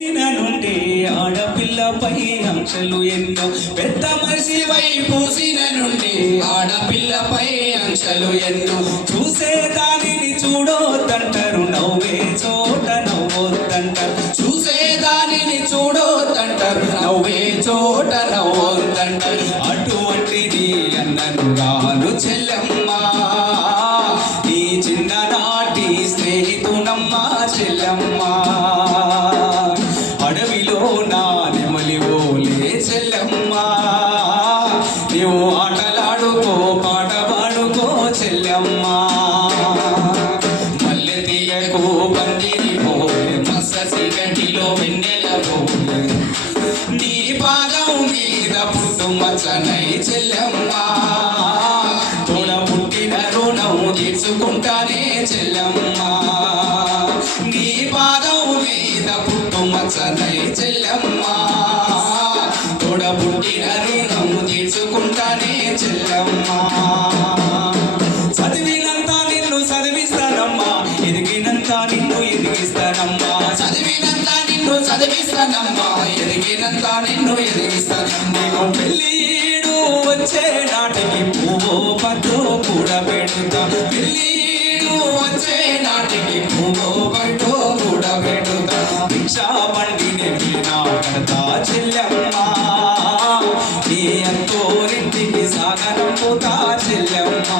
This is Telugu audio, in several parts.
నుండి ఆడపిల్లపై ఆంక్షలు ఎన్నో పెద్ద మనిషివై పూసిన నుండి ఆడపిల్లపై ఆంక్షలు ఎన్నో చూసే దానిని చూడొద్దంటారు నవ్వే చోట నవ్వొద్దంటారు చూసే దానిని చూడొద్దంటారు నవ్వే చోట నవ్వొద్దంటారు అటువంటిది అన్నను గాను చెల్లెమ్మ నీ చిన్ననాటి స్నేహితునమ్మ చెల్లెమ్మ అడవిలో నా నెమలివోలే చెల్లెమ్మ నీవు ఆటలాడుకో పాట పాడుకో చెల్లెమ్మ మల్లె తీయకు పందిరి పోలే మససి గడిలో వెన్నెల పోలే నీ పాదం మీద పుట్టు మచ్చనై చెల్లెమ్మ తోడ పుట్టిన రుణం తీర్చుకుంటానే చెల్లెమ్మ నీ పాదం మీద పుట్టు మచ్చనై చెల్లెమ్మ తోడ పుట్టిన రుణం తీర్చుకుంటానే చెల్లెమ్మ చదివినంత నిన్ను చదివిస్తానమ్మా ఎదిగినంత నిన్ను ఎదిగిస్తానమ్మా చదివినంత నిన్ను చదివిస్తానమ్మా ఎదిగినంత నిన్ను ఎదిగిస్తానమ్మా నీకు పెళ్ళిడు వచ్చే నాటికి పువ్వు పట్టు కూడా పెడుతా పెళ్ళిడు వచ్చే నాటికి పువ్వు పట్టు కూడా పెడుతా భిక్షా బండిని నా కడతా చెల్లెమ్మ నీ అంతోరింటికి సాగనంపుతా చెల్లెమ్మ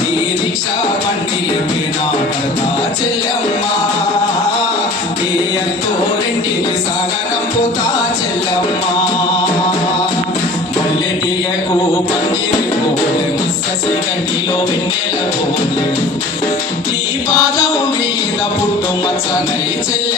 నీ రిక్షా బండిని నా కడతా చెల్లెమ్మ నీ అంతోరింటికి సాగనంపుతా చెల్లెమ్మ మల్లెటియకు పందిరి పోలే ముస్ససి గడ్డిలో వెన్నెల పోలే నీ పాదం మీద పుట్టు మచ్చనై చెల్లెమ్మ